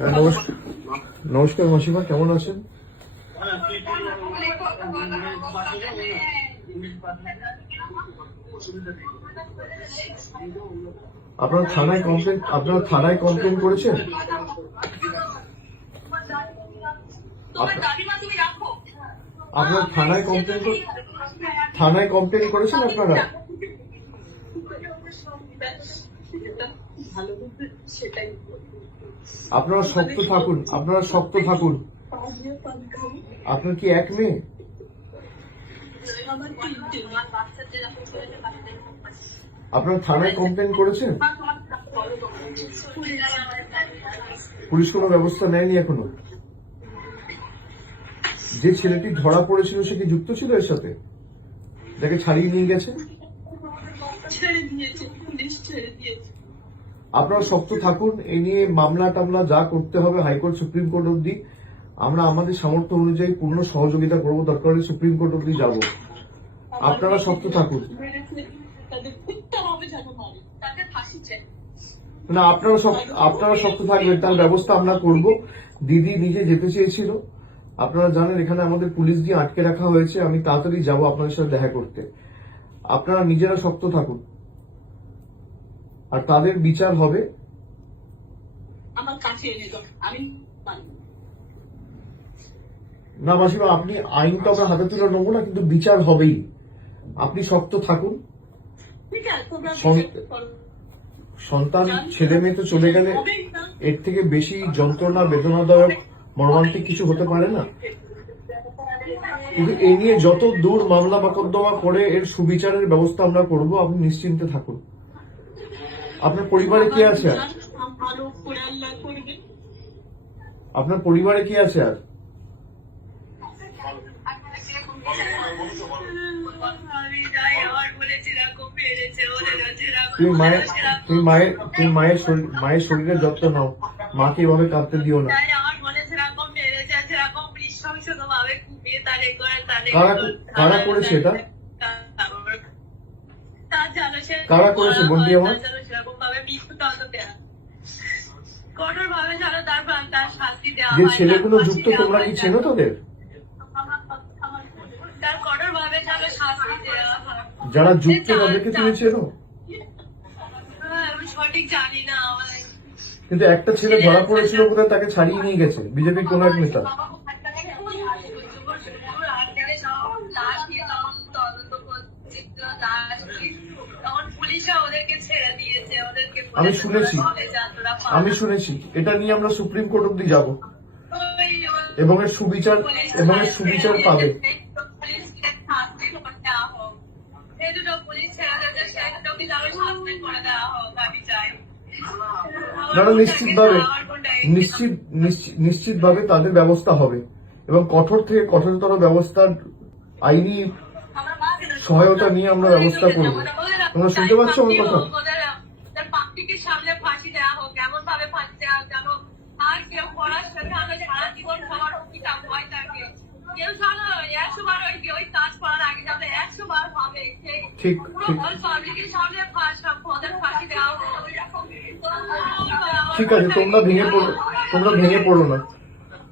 নমস্কার নমস্কার মাসিমা, কেমন আছেন? আপনারা থানায় কমপ্লেন করেছেন? আপনারা থানায় কমপ্লেন করেছেন আপনারা? আপনারা শক্ত থাকুন, আপনার কি এক মেয়ে? আপনারা থানায় কমপ্লেন করেছেন? পুলিশ কোনো ব্যবস্থা নেয়নি এখনো? যে ছেলেটি ধরা পড়েছিল সে কি যুক্ত ছিল এর সাথে, যাকে ছাড়িয়ে নিয়ে গেছে? আপনারা শক্ত থাকুন, এই নিয়ে মামলা টামলা যা করতে হবে হাইকোর্ট সুপ্রিম কোর্ট অব্দি আমরা আমাদের সামর্থ্য অনুযায়ী পূর্ণ সহযোগিতা করবো, দরকার হলে সুপ্রিম কোর্ট অব্দি যাব। আপনারা শক্ত থাকুন। না, আপনারা শক্ত থাকবেন, তার ব্যবস্থা আমরা করব। দিদি নিজে যেতে চেয়েছিল, আপনারা জানেন এখানে আমাদের পুলিশ দিয়ে আটকে রাখা হয়েছে, আমি তাড়াতাড়ি যাব আপনাদের সাথে দেখা করতে। আপনারা নিজেরা শক্ত থাকুন, আর তাদের বিচার হবে। না মাসিমা, আপনি আইন তো আমরা হাতে তুলে নেবো না, কিন্তু বিচার হবেই। আপনি শক্ত থাকুন। সন্তান ছেলে মেয়ে তো চলে গেলে এর থেকে বেশি যন্ত্রণা, বেদনাদায়ক, মর্মান্তিক কিছু হতে পারে না। কিন্তু এই নিয়ে যত দূর মামলা মোকদ্দমা করে এর সুবিচারের ব্যবস্থা আমরা করব, আপনি নিশ্চিন্তে থাকুন। আপনার পরিবারে কে আছে আর? আপনার পরিবারে কে আছে আর? তুমি মায়ের শরীরের যত্ন নাও, মাকে এভাবে কাঁদতে দিও না। কারা করেছে এটা? কারা করেছে বন্টি আমার? যে ছেলেগুলো যুক্ত, তোমরা কি চেনো তাদের? যারা যুক্ত তাদেরকে তুমি চেনো? কিন্তু একটা ছেলে ধরা পড়েছিল কোথায়, তাকে ছাড়িয়ে নিয়ে গেছে বিজেপির কোন এক নেতা। আমি শুনেছি এটা নিয়ে আমরা সুপ্রিম কোর্ট অব্দি যাব, এবং এর সুবিচার পাবে। নিশ্চিতভাবে তাদের ব্যবস্থা হবে, এবং কঠোর থেকে কঠোরতর ব্যবস্থার আইনি সহায়তা নিয়ে আমরা ব্যবস্থা করব। তোমরা শুনতে পাচ্ছ আমার কথা? ঠিক আছে, তোমরা ভেঙে পড়ো না।